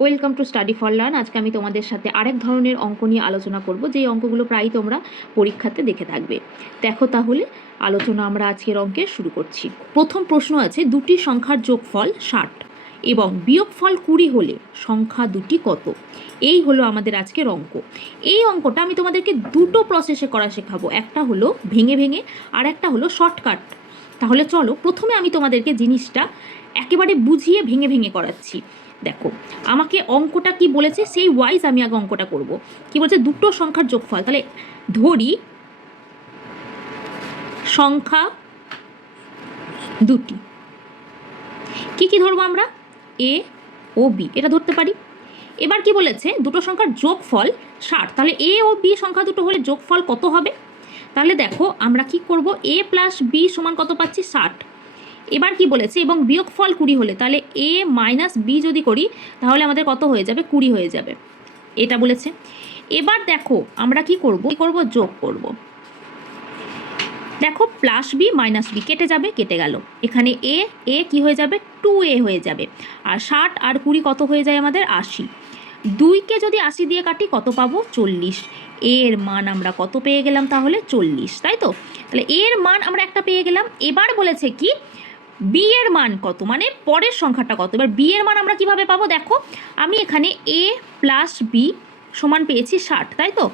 Welcome to study for learn আজকে আমি তোমাদের সাথে আরেক ধরনের অঙ্ক নিয়ে আলোচনা করব, যেই অঙ্কগুলো প্রায়ই তোমরা পরীক্ষাতে দেখে থাকবে। দেখো তাহলে, আলোচনা আমরা আজকের অঙ্কে শুরু করছি। প্রথম প্রশ্ন আছে, দুটি সংখ্যার যোগফল ষাট এবং বিয়োগফল কুড়ি হলে সংখ্যা দুটি কত? এই হলো আমাদের আজকের অঙ্ক। এই অঙ্কটা আমি তোমাদেরকে দুটো প্রসেসে করা শেখাবো। একটা হলো ভেঙে ভেঙে, আর একটা হলো শর্টকাট তাহলে চলো, প্রথমে আমি তোমাদেরকে জিনিসটা একেবারে বুঝিয়ে ভেঙে ভেঙে করাচ্ছি। দেখো, আমাকে অঙ্কটা কি বলেছে? সেই ওয়াইজ আমি আগে অঙ্কটা করব। কি বলছে? দুটো সংখ্যার যোগফল। তাহলে ধরি, সংখ্যা দুটি। কি কি ধরবো আমরা? এ ও বি এটা ধরতে পারি। এবার কি বলেছে? দুটো সংখ্যার যোগফল ষাট। তাহলে এ ও বি সংখ্যা দুটো হলে যোগফল কত হবে? তাহলে দেখো, আমরা কি করব? এ প্লাস বি সমান কত পাচ্ছি? ষাট। এবার কি বলেছে? এবং বিয়োগফল কুড়ি হলে, তাহলে এ মাইনাস বি যদি করি, তাহলে আমাদের কত হয়ে যাবে? কুড়ি হয়ে যাবে। এটা বলেছে। এবার দেখো, আমরা কি করব? কি করব? যোগ করব। দেখো প্লাস বি মাইনাস বি কেটে যাবে, কেটে গেল। এখানে এ এ কি হয়ে যাবে? টু এ হয়ে যাবে। আর ষাট আর কুড়ি কত হয়ে যায় আমাদের? আশি। দুইকে যদি আশি দিয়ে কাটি, কত পাবো? চল্লিশ। এর মান আমরা কত পেয়ে গেলাম তাহলে? চল্লিশ, তাই তো? তাহলে এর মান আমরা একটা পেয়ে গেলাম। এবার বলেছে কি? বি এর মান কত? মানে পরের সংখ্যাটা কত? এবার বি এর মান আমরা কীভাবে পাবো? দেখো আমি এখানে এ প্লাস বি সমান পেয়েছি ষাট তাই তো?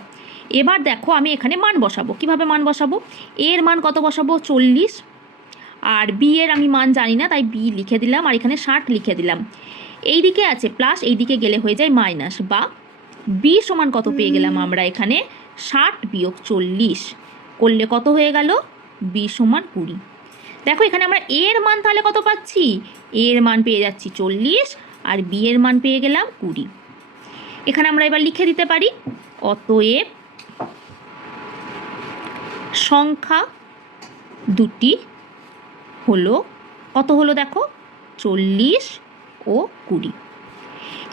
এবার দেখো আমি এখানে মান বসাবো। কীভাবে মান বসাবো? এর মান কত বসাবো? চল্লিশ। আর বি এর আমি মান জানি না তাই বি লিখে দিলাম আর এখানে ষাট লিখে দিলাম। এই দিকে আছে প্লাস এই দিকে গেলে হয়ে যায় মাইনাস বা বি সমান কত পেয়ে গেলাম আমরা এখানে? ষাট বিয়োগ চল্লিশ। করলে কত হয়ে গেল? বি সমান কুড়ি। দেখো, এখানে আমরা এর মান তাহলে কত পাচ্ছি? এর মান পেয়ে যাচ্ছি চল্লিশ, আর বি এর মান পেয়ে গেলাম কুড়ি। এখানে আমরা এবার লিখে দিতে পারি, অতএব সংখ্যা দুটি হলো, কত হলো দেখো? চল্লিশ ও কুড়ি।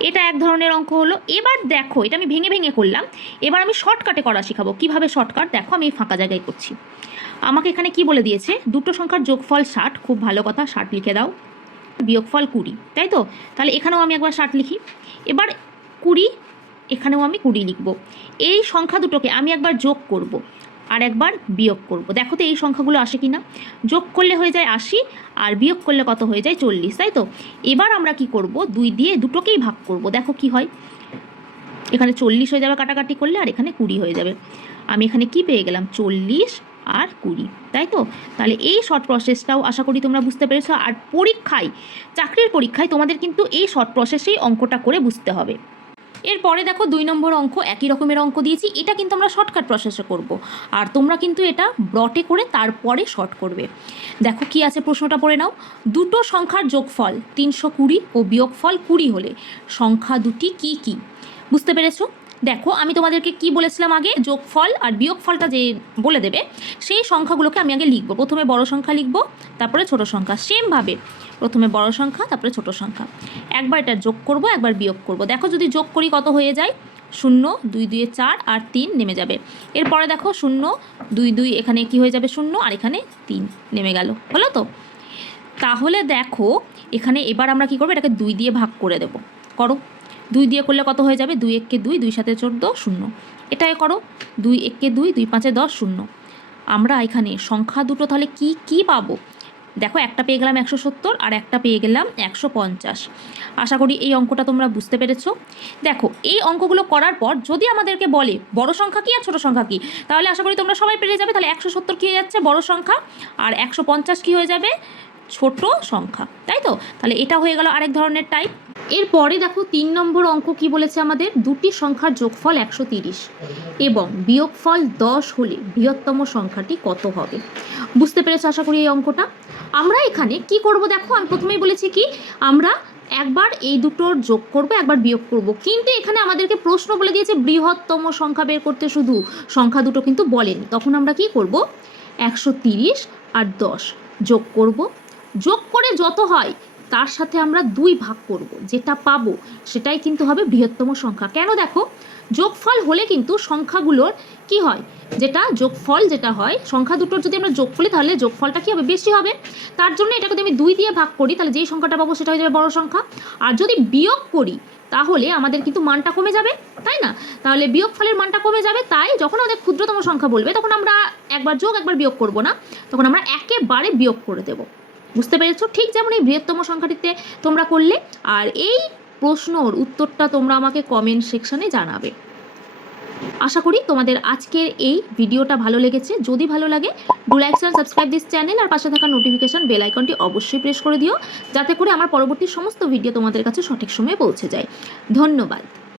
এটা এক ধরনের অঙ্ক হলো। এবার দেখো, এটা আমি ভেঙে ভেঙে করলাম। এবার আমি শর্টকাটে করা শেখাবো। কীভাবে শর্টকাট দেখো, আমি এই ফাঁকা জায়গায় করছি। আমাকে এখানে কি বলে দিয়েছে? দুটো সংখ্যার যোগফল ষাট, খুব ভালো কথা, ষাট লিখে দাও। বিয়োগফল কুড়ি, তাই তো? তাহলে এখানেও আমি একবার ষাট লিখি। এবার কুড়ি, এখানেও আমি কুড়ি লিখব। এই সংখ্যা দুটোকে আমি একবার যোগ করব আর একবার বিয়োগ করব। দেখো তো এই সংখ্যাগুলো আসে কি না যোগ করলে হয়ে যায় আশি আর বিয়োগ করলে কত হয়ে যায় চল্লিশ, তাই তো? এবার আমরা কি করব? দুই দিয়ে দুটোকেই ভাগ করব। দেখো কি হয়। এখানে চল্লিশ হয়ে যাবে কাটাকাটি করলে আর এখানে কুড়ি হয়ে যাবে। আমি এখানে কি পেয়ে গেলাম? চল্লিশ আর কুড়ি, তাই তো? তাহলে এই শর্ট প্রসেসটাও আশা করি তোমরা বুঝতে পেরেছ। আর পরীক্ষায়, চাকরির পরীক্ষায় তোমাদের কিন্তু এই শর্ট প্রসেসেই অঙ্কটা করে বুঝতে হবে। এরপরে দেখো দুই নম্বর অঙ্ক, একই রকমের অঙ্ক দিয়েছি। এটা কিন্তু আমরা শর্টকাট প্রসেসে করব। আর তোমরা কিন্তু এটা ব্রটে করে তারপরে শর্ট করবে। দেখো কি আছে প্রশ্নটা পড়ে নাও। দুটো সংখ্যার যোগফল, তিনশো কুড়ি ও বিয়োগফল কুড়ি হলে, সংখ্যা দুটি কি কি? বুঝতে পেরেছ? দেখো, আমি তোমাদেরকে কি বলেছিলাম আগে? যোগফল আর বিয়োগফলটা যে বলে দেবে, সেই সংখ্যাগুলোকে আমি আগে লিখব। প্রথমে বড় সংখ্যা লিখব, তারপরে ছোট সংখ্যা। সেমভাবে প্রথমে বড় সংখ্যা, তারপরে ছোট সংখ্যা। একবার এটা যোগ করব, একবার বিয়োগ করব। দেখো, যদি যোগ করি কত হয়ে যায়? শূন্য, দুই, দুয়ে চার আর তিন নেমে যাবে। এরপরে দেখো, শূন্য, দুই দুই, এখানে কি হয়ে যাবে? শূন্য আর এখানে তিন নেমে গেল। হলো তো? তাহলে দেখো, এখানে এবার আমরা কি করব? এটাকে দুই দিয়ে ভাগ করে দেব। করো। দুই দিয়ে করলে কত হয়ে যাবে? দুই এককে দুই দুই সাথে চোদ্দ, শূন্য। এটাই করো, দুই এককে দুই দুই পাঁচে দশ, শূন্য। আমরা এখানে সংখ্যা দুটো তাহলে কি কি পাবো? দেখো, একটা পেয়ে গেলাম একশো সত্তর আর একটা পেয়ে গেলাম একশো পঞ্চাশ। আশা করি এই অঙ্কটা তোমরা বুঝতে পেরেছ। দেখো, এই অঙ্কগুলো করার পর যদি আমাদেরকে বলে, বড় সংখ্যা কি আর ছোট সংখ্যা কি? তাহলে আশা করি তোমরা সবাই পেরে যাবে। তাহলে একশো সত্তর কী হয়ে যাচ্ছে? বড় সংখ্যা। আর একশো পঞ্চাশ কী হয়ে যাবে? ছোট সংখ্যা, তাই তো? তাহলে এটা হয়ে গেল আরেক ধরনের টাইপ এরপরে দেখো তিন নম্বর অঙ্ক কি বলেছে আমাদের? দুটি সংখ্যার যোগফল একশো তিরিশ এবং বিয়োগফল দশ হলে বৃহত্তম সংখ্যাটি কত হবে? বুঝতে পেরেছ আশা করি এই অঙ্কটা? আমরা এখানে কি করব দেখো? আমি প্রথমেই বলেছি কি, আমরা একবার এই দুটোর যোগ করব, একবার বিয়োগ করব। কিন্তু এখানে আমাদেরকে প্রশ্ন বলে দিয়েছে, বৃহত্তম সংখ্যা বের করতে শুধু সংখ্যা দুটো কিন্তু বলেনি। তখন আমরা কি করব? একশো তিরিশ আর দশ যোগ করব। যোগ করে যত হয়, তার সাথে আমরা দুই ভাগ করব। যেটা পাবো, সেটাই কিন্তু হবে বৃহত্তম সংখ্যা। কেন দেখো? যোগফল হলে কিন্তু সংখ্যাগুলোর কি হয়? যেটা যোগফল যেটা হয়, সংখ্যা দুটোর যদি আমরা যোগ করি, তাহলে যোগফলটা কি হবে? বেশি হবে। তার জন্য এটাকে যদি আমি দুই দিয়ে ভাগ করি, তাহলে যেই সংখ্যাটা পাবো, সেটা হয়ে যাবে বড় সংখ্যা। আর যদি বিয়োগ করি, তাহলে আমাদের কিন্তু মানটা কমে যাবে, তাই না? তাহলে বিয়োগ ফলের মানটা কমে যাবে, তাই যখন আমাদের ক্ষুদ্রতম সংখ্যা বলবে, তখন আমরা একবার যোগ, একবার বিয়োগ করব না। তখন আমরা একেবারে বিয়োগ করে দেব। বুঝতে পেরেছ? ঠিক যেমন এই বৃহত্তম সংখ্যাটিতে তোমরা করলে, আর এই প্রশ্নর উত্তরটা তোমরা আমাকে কমেন্ট সেকশনে জানাবে। আশা করি তোমাদের আজকের এই ভিডিওটা ভালো লেগেছে। যদি ভালো লাগে do like and subscribe this channel আর পাশে থাকা নোটিফিকেশান বেল আইকনটি অবশ্যই প্রেস করে দিও, যাতে করে আমার পরবর্তী সমস্ত ভিডিও তোমাদের কাছে সঠিক সময়ে পৌঁছে যায়। ধন্যবাদ।